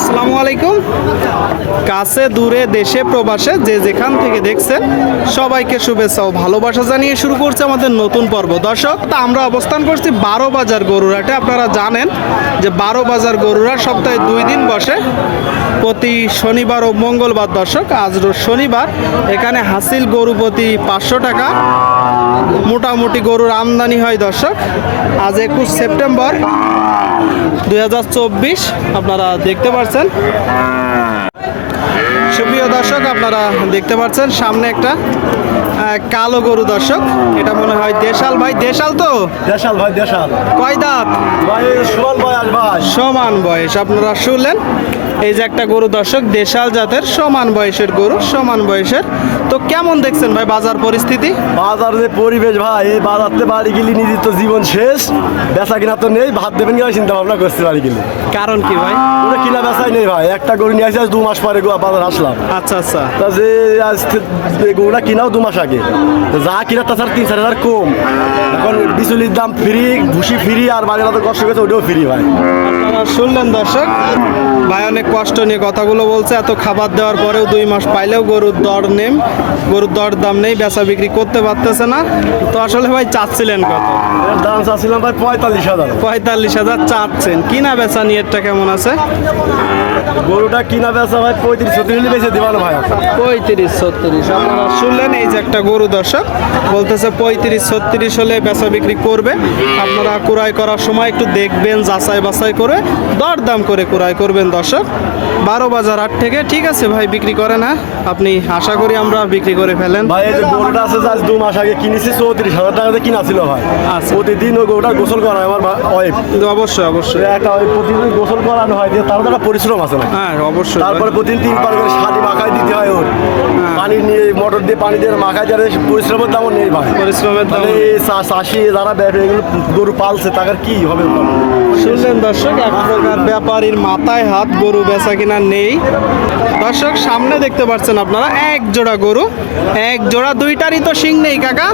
আসসালামু আলাইকুম। কাছে দূরে দেশে প্রবাসে যে যেখান থেকে দেখছেন সবাইকে শুভেচ্ছা ও ভালোবাসা জানিয়ে শুরু করছে আমাদের নতুন পর্ব। দর্শক, তা আমরা অবস্থান করছি 12 বাজার গরুরহাটে। আপনারা জানেন যে 12 বাজার গরুরহাট সপ্তাহে 2 দিন বসে, প্রতি শনিবার ও মঙ্গলবার। দর্শক, আজ শনিবার এখানে হাসিল গরু প্রতি 500 টাকা মোটামুটি গরুর আমদানি হয়। দর্শক, আজ 21 সেপ্টেম্বর 2024 আপনারা দেখতে পাচ্ছেন। সুপ্রিয় দর্শক, আপনারা দেখতে পাচ্ছেন সামনে একটা কালো গরু। দর্শক, এটা মনে হয় দেশাল। ভাই দেশাল তো? দেশাল ভাই, দেশাল। কয় দাঁত? ভাই সমান বয়স ভাই। সমান বয়স। আপনারা শুনলেন, এই যে একটা গরু দর্শক, দেশাল জাতের সমান বয়সের গরু, সমান বয়সের। তো কেমন দেখছেন ভাই বাজার পরিস্থিতি? বাজার যে পরিবেশ ভাই, এই বাজারতে বাড়ি গেলি নিজের তো জীবন শেষ, বেচা কিনা তো নেই, ভাত দেবেন কিনা চিন্তা ভাবনা করছি বাড়ি গেলে। কারণ কি ভাই? ওটা কিনা বেচাই নেই ভাই। একটা গরু নিয়ে আসি আজ 2 মাস পরে বাজার আসলাম। আচ্ছা আচ্ছা। তা যে আজ গরুটা কিনাও 2 মাস আগে, যা কিনা তাছাড়া 3-4 হাজার কম। এখন বিচুলির দাম ফ্রি, ভুসি ফ্রি, আর বাড়ির তো কষ্ট করেছে ওটাও ফ্রি ভাই। আপনারা শুনলেন দর্শক, ভাই অনেক কষ্ট নিয়ে কথাগুলো বলছে। এত খাবার দেওয়ার পরেও 2 মাস পাইলেও গরুর দর দাম নেই, বেচা বিক্রি করতে পারতেছে না। তো আসলে ভাই চাচ্ছিলেন কত? এর দাম চাচ্ছিলাম ভাই 45,000। 45,000 চাচ্ছেন। কিনা বেচা নিয়েরটা কেমন আছে? গরুটা কিনা বেচা ভাই 35-36 বেচে দিবানো ভাই। 35-36 আপনারা শুনলেন। এই যে একটা গরু দর্শক বলতেছে 35-36 হলে বেচা বিক্রি করবে। আপনারা ক্রয় করার সময় একটু দেখবেন, যাচাই বাছাই করে দরদাম করে ক্রয় করবেন। দর্শক, 12 বাজার হাট থেকে। ঠিক আছে ভাই, বিক্রি করেন। হ্যাঁ, আপনি আশা করি আমরা বিক্রি করে ফেলেন। ভাই এই যে গরুটা আছে আজ 2 মাস আগে কিনেছি 34,000 টাকাতে কিনা ছিল ভাই। আচ্ছা। প্রতিদিন ওই গরুটা গোসল করা হয় আমার ওয়াইফ। অবশ্যই অবশ্যই। একটা ওই প্রতিদিন গোসল করানো হয়, যে তার একটা পরিশ্রম আছে না। হ্যাঁ অবশ্যই। তারপরে প্রতিদিন 3 বার করে শাড়ি মাখায় দিতে হয় ওর। পানি নিয়ে মোটর দিয়ে পানি দিয়ে মাখায় যারা পরিশ্রমের দামও নেই ভাই। পরিশ্রমের দাম এই চাষি যারা এগুলো গরু পালছে তাদের কি হবে? শুনলেন দর্শক, এক প্রকার ব্যাপারীর মাথায় হাত, গরু বেচা কিনা নেই। দর্শক, সামনে দেখতে পাচ্ছেন আপনারা এক জোড়া গরু, এক জোড়া, দুইটারই তো শিং নেই। কাকা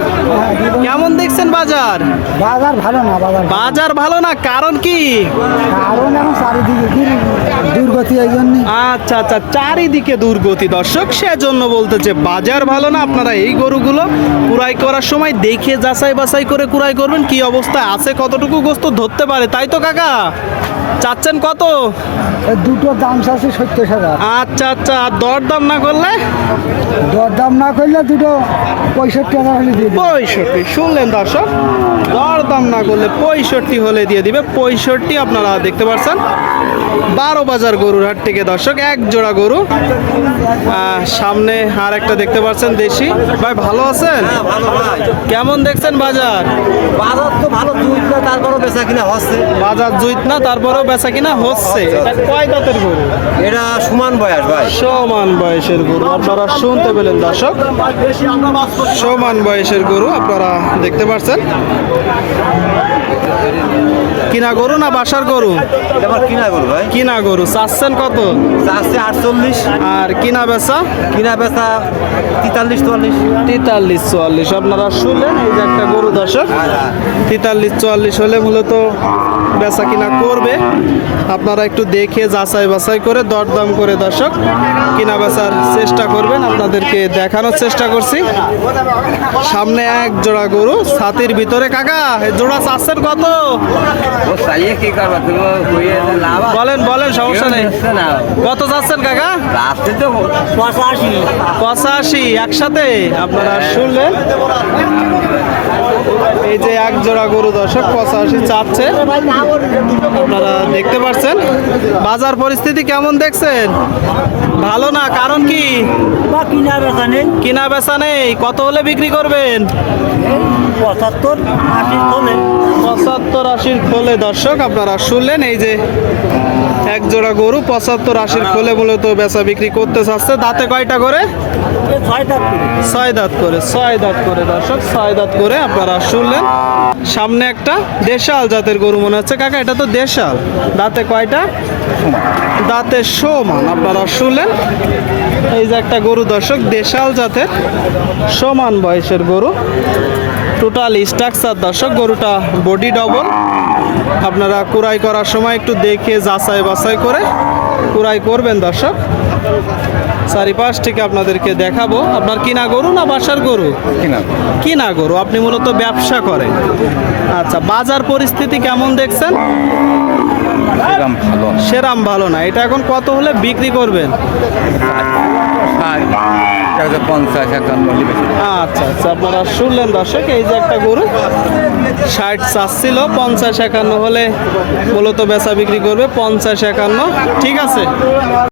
কেমন দেখছেন বাজার? বাজার ভালো না। বাজার ভালো না, কারণ কি? কারণ এখন চারিদিকে দুর্গতি, এই জন্য। আচ্ছা আচ্ছা, চারিদিকে দুর্গতি। দর্শক, সেজন্য বলতেছে বাজার ভালো না। আপনারা এই গরুগুলো কুড়াই করার সময় দেখে যাচাই বাছাই করে কুড়াই করবেন, কি অবস্থায় আছে, কতটুকু গোস্ত ধরতে পারে। তাই তো কাকা? চাচ্ছেন কত? দুটো দাম চাচ্ছে 70,000। আচ্ছা আচ্ছা, আর দরদাম না করলে? দরদাম না করলে দুটো 65,000 হলে দিয়ে দেবে। 65। শুনলেন দর্শক, দরদাম না করলে 65 হলে দিয়ে দিবে। 65 আপনারা দেখতে পাচ্ছেন 12 বাজার গরুর হাট থেকে। দর্শক, এক জোড়া গরু। সামনে আর একটা দেখতে পাচ্ছেন দেশি। ভাই ভালো আছেন? কেমন দেখছেন বাজার? বাজার তো ভালো, দুই না তারপরও বেচা কিনা হচ্ছে। বাজার জুইত না, তারপরেও বেচা কিনা হচ্ছে। এটা কয় দাঁতের গরু? এটা সমান বয়স ভাই। সমান বয়সের গরু। আপনারা শুনতে পেলেন দর্শক, সমান বয়সের গরু আপনারা দেখতে পাচ্ছেন। কিনা গরু না বাসার গরু? এবার কিনা গরু ভাই। কিনা গরু। চাচ্ছেন কত? চাচ্ছে 48। আর কিনা বেচা? কিনা বেচা 43-44। 43-44 আপনারা শুনলেন। এই যে একটা গরু দর্শক, 43-44 হলে মূলত বেচা কিনা করবে। আপনারা একটু দেখে যাচাই বাছাই করে দরদাম করে দর্শক কিনা বেচার চেষ্টা করবেন। আপনাদেরকে দেখানোর চেষ্টা করছি। সামনে এক জোড়া গরু ছাতির ভিতরে। কাকা জোড়া চাচ্ছেন কত? বলেন বলেন, সমস্যা নেই। কত চাচ্ছেন কাকা? 85 একসাথে। আপনারা শুনলেন, এই যে এক জোড়া গরু দর্শক 85 চাচ্ছে। আপনারা দেখতে পাচ্ছেন। বাজার পরিস্থিতি কেমন দেখছেন? ভালো না, কারণ কি? কিনা বেচা নেই। কিনা বেচা নেই। কত হলে বিক্রি করবেন? 75-80 হলে। 75-80 খোলে। দর্শক, আপনারা শুনলেন, এই যে এক জোড়া গরু 75-80 খোলে মূলত বেচা বিক্রি করতে চাচ্ছে। দাঁতে কয়টা করে? 6 দাঁত করে। 6 দাঁত করে। 6 দাঁত করে দর্শক, 6 দাঁত করে। আপনারা শুনলেন। সামনে একটা দেশাল জাতের গরু মনে হচ্ছে। কাকা এটা তো দেশাল। দাঁতে কয়টা? দাঁতে সমান। আপনারা শুনলেন, এই যে একটা গরু দর্শক, দেশাল জাতের সমান বয়সের গরু। টোটাল স্ট্রাকচার দর্শক, গরুটা বডি ডবল। আপনারা কুড়াই করার সময় একটু দেখে যাচাই বাছাই করে কুড়াই করবেন দর্শক। চারিপাশ থেকে আপনাদেরকে দেখাবো। আপনার কিনা গরু না বাসার গরু? কিনা গরু। আপনি মূলত ব্যবসা করেন। আচ্ছা, বাজার পরিস্থিতি কেমন দেখছেন? সেরাম ভালো না। এটা এখন কত হলে বিক্রি করবেন? 50-51 আচ্ছা আচ্ছা, আপনারা শুনলেন দর্শক, এই যে একটা গরু 60 চাচ্ছিল, 50-51 হলে মূলত বেচা বিক্রি করবে। 50-51, ঠিক আছে।